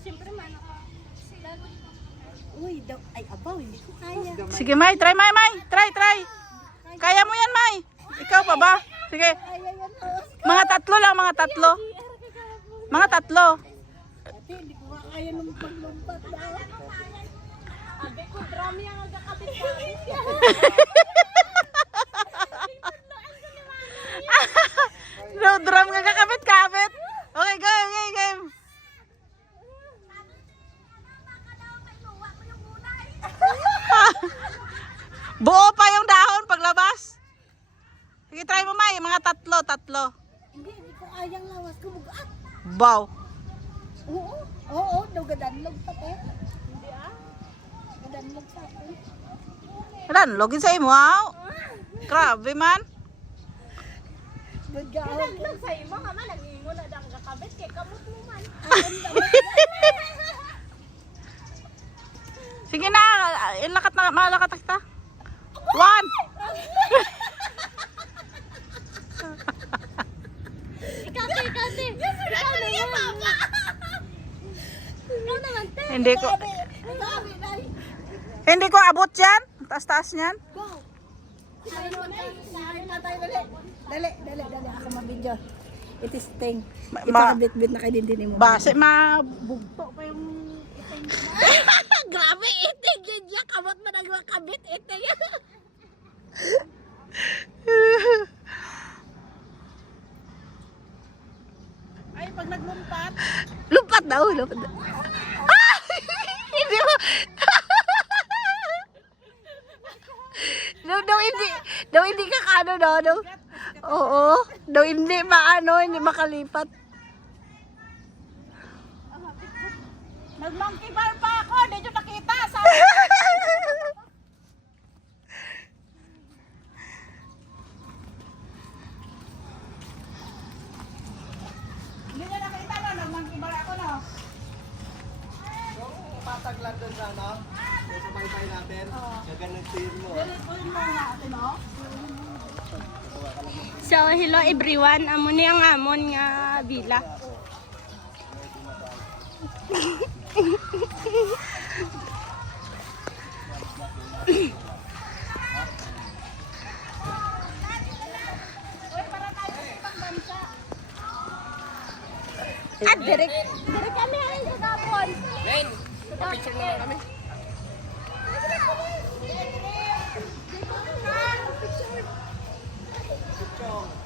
Siyempre man ako. Uy, ay abaw, hindi ko kaya. Sige, May. Try, May. Try. Kaya mo yan, May. Ikaw pa ba? Sige. Mga tatlo lang, mga tatlo. Mga tatlo. Ate, hindi ko kaya nung paglumpat na. Abe ko, drama yung agakapit-kapit. No, drum nga kakapit-kapit. Okay, go. Okay, game. Buo pa yung dahon paglabas. Sige, try mo, May. Mga tatlo. Hindi ko kayang lawas ko. Wow. Oo, daw gadanlog pa ko. Hindi gadanlog sa ako. Kadan, login sa imo, wow. Grabe man. Gadanlog sa imo, kama, nag-ingo na dang kakabit, kay kamot mo man. Sige na, ilakat na, malakat kita. 1. Ikate. Ikaw naman. Ikaw naman, te. Hindi ko abot yan. Taas-taas niyan. Go. Dali. Ako mabidyo. It is thing. Ipakabit-bit na kay dindin mo. Base mabugto pa yung iting. Grabe, iting yun niya. Kamot mo nagmakabit, iting. Ay, pag naglumpat. Lumpat daw. Ah! Hindi mo. Daw hindi ka kano no. Oo. Daw hindi hindi makalipat. Nag-monkey bar pa ako. Hindi nyo nakita. Sabi. Hindi nyo nakita no. Nag-monkey bar ako no. Patag lang doon sa ano? Sa bye-bye natin. Gaganon tiin mo. Dilipuin mo nga ate no. So, hello everyone. Amo ni ang amon nga bila. Direk kami ay sa gapon. Ben, picture na lang kami. Picture.